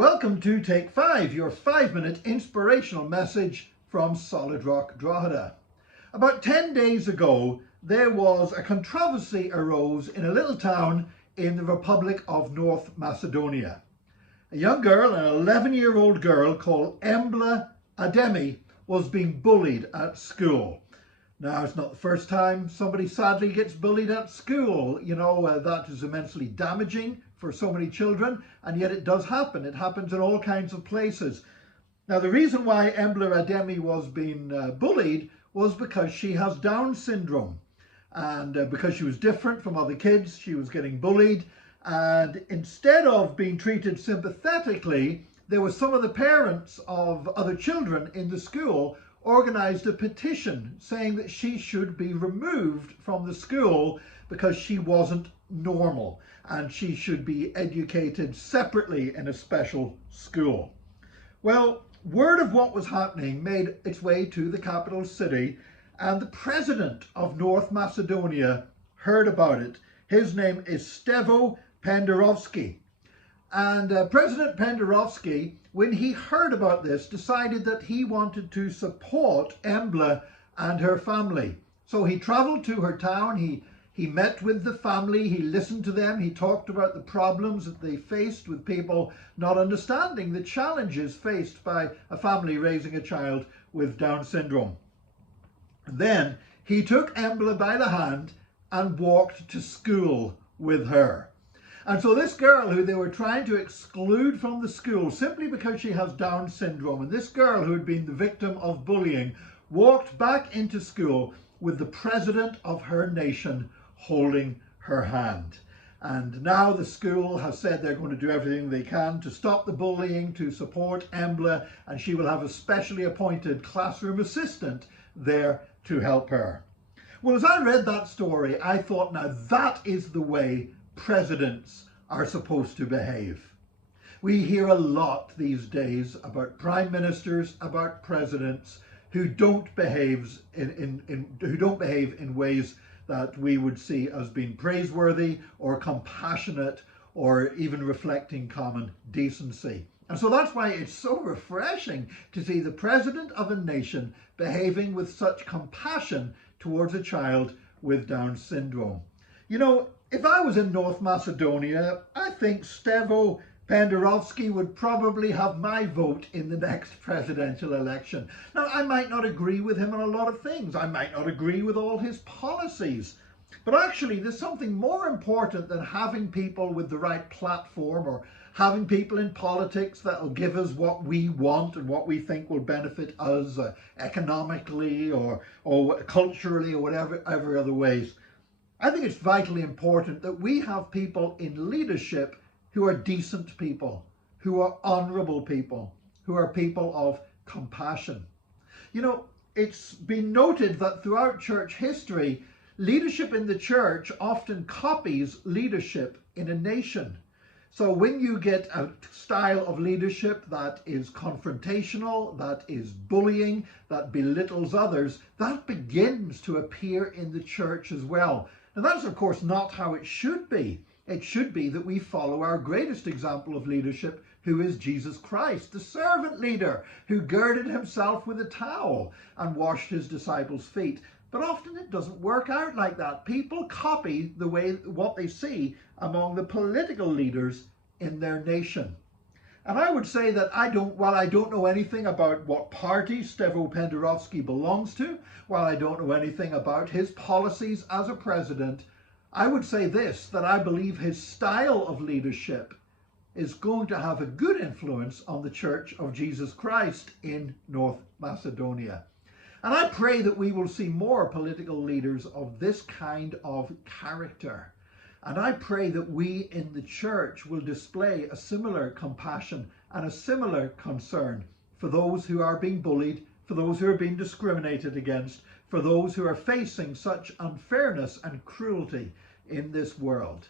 Welcome to Take 5, your 5-minute inspirational message from Solid Rock Drogheda. About 10 days ago, there was a controversy arose in a little town in the Republic of North Macedonia. A young girl, an 11-year-old girl called Embla Ademi, was being bullied at school. Now, it's not the first time somebody sadly gets bullied at school. You know, that is immensely damaging for so many children, and yet it does happen. It happens in all kinds of places. Now, the reason why Embla Ademi was being bullied was because she has Down syndrome. And because she was different from other kids, she was getting bullied. And instead of being treated sympathetically, there were some of the parents of other children in the school organised a petition saying that she should be removed from the school because she wasn't normal and she should be educated separately in a special school. Well, word of what was happening made its way to the capital city, and the president of North Macedonia heard about it. His name is Stevo Pendarovski. And President Pendarovski, when he heard about this, decided that he wanted to support Embla and her family. So he travelled to her town, he met with the family, he listened to them, he talked about the problems that they faced with people not understanding the challenges faced by a family raising a child with Down syndrome. And then he took Embla by the hand and walked to school with her. And so this girl who they were trying to exclude from the school simply because she has Down syndrome, and this girl who had been the victim of bullying, walked back into school with the president of her nation holding her hand. And now the school has said they're going to do everything they can to stop the bullying, to support Embla, and she will have a specially appointed classroom assistant there to help her. Well, as I read that story, I thought, now that is the way presidents are supposed to behave. We hear a lot these days about prime ministers, about presidents who don't behave in ways that we would see as being praiseworthy or compassionate or even reflecting common decency. And so that's why it's so refreshing to see the president of a nation behaving with such compassion towards a child with Down syndrome. You know, if I was in North Macedonia, I think Stevo Pendarovski would probably have my vote in the next presidential election. Now, I might not agree with him on a lot of things. I might not agree with all his policies. But actually, there's something more important than having people with the right platform or having people in politics that will give us what we want and what we think will benefit us economically or culturally or whatever other ways. I think it's vitally important that we have people in leadership who are decent people, who are honourable people, who are people of compassion. You know, it's been noted that throughout church history, leadership in the church often copies leadership in a nation. So when you get a style of leadership that is confrontational, that is bullying, that belittles others, that begins to appear in the church as well. And that's, of course, not how it should be. It should be that we follow our greatest example of leadership, who is Jesus Christ, the servant leader who girded himself with a towel and washed his disciples' feet. But often it doesn't work out like that. People copy what they see among the political leaders in their nation. And I would say that while I don't know anything about what party Stevo Pendarovski belongs to, while I don't know anything about his policies as a president, I would say this, that I believe his style of leadership is going to have a good influence on the Church of Jesus Christ in North Macedonia. And I pray that we will see more political leaders of this kind of character. And I pray that we in the church will display a similar compassion and a similar concern for those who are being bullied, for those who are being discriminated against, for those who are facing such unfairness and cruelty in this world.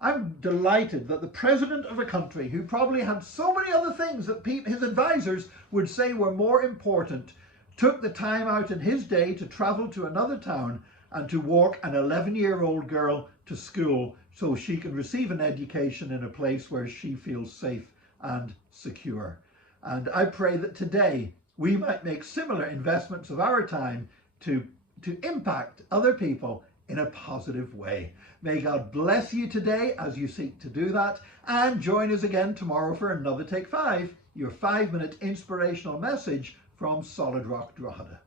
I'm delighted that the president of a country who probably had so many other things that his advisors would say were more important took the time out in his day to travel to another town and to walk an 11-year-old girl to school so she can receive an education in a place where she feels safe and secure. And I pray that today we might make similar investments of our time to impact other people in a positive way. May God bless you today as you seek to do that, and join us again tomorrow for another Take 5, your 5-minute inspirational message from Solid Rock Drogheda.